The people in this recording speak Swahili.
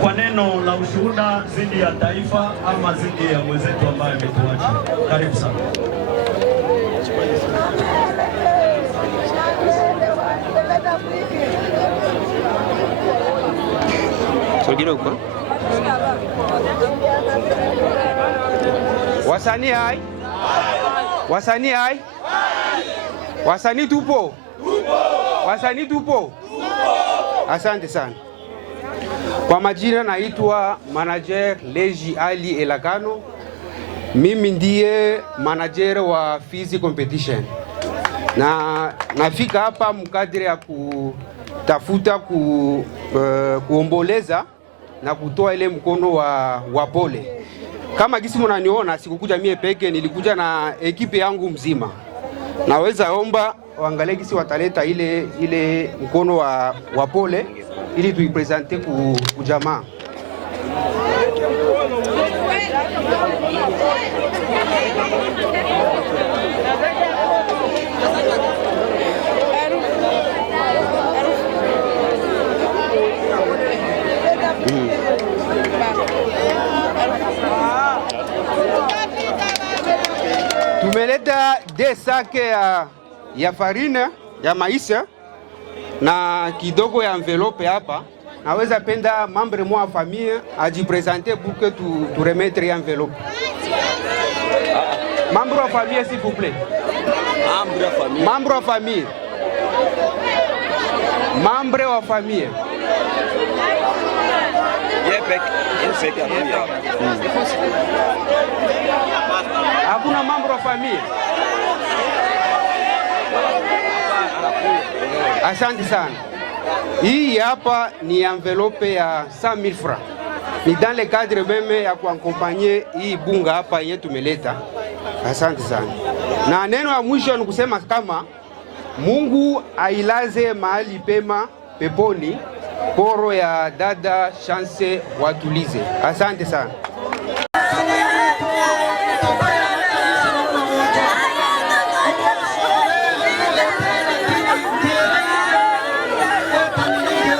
Kwa neno la ushuhuda dhidi ya taifa ama dhidi ya mwenzetu ambaye ametuacha. Karibu sana. Wasanii hai? Wasanii hai? Wasanii tupo? Wasanii tupo? Asante sana. Kwa majina naitwa manager Leji Ali Elakano. Mimi ndiye manager wa Fizi Competition. Na nafika hapa mkadiri ya kutafuta kuomboleza na kutoa ile mkono wa pole. Kama gisi mnaniona, sikukuja mie peke, nilikuja na ekipe yangu mzima. Naweza omba waangalie gisi wataleta ile mkono wa pole ili tuipresente ku jamaa. Tumeleta 2 sake ya farine ya maisha na kidogo ya envelope hapa. Naweza penda membre moi famille ajipresenter pour que tu remettre envelope. Membre wa famille s'il vous plaît. Membre wa famille. Membre wa famille. Membre wa famille. Hakuna membre wa famille. Asante sana. Hii hapa ni envelope ya 100,000 francs. Ni dans le cadre meme ya kuaccompagner hii bunga hapa yenye tumeleta. Asante sana. Na neno ya mwisho ni kusema kama Mungu ailaze mahali pema peponi poro ya dada Chance Watulize. Asante sana.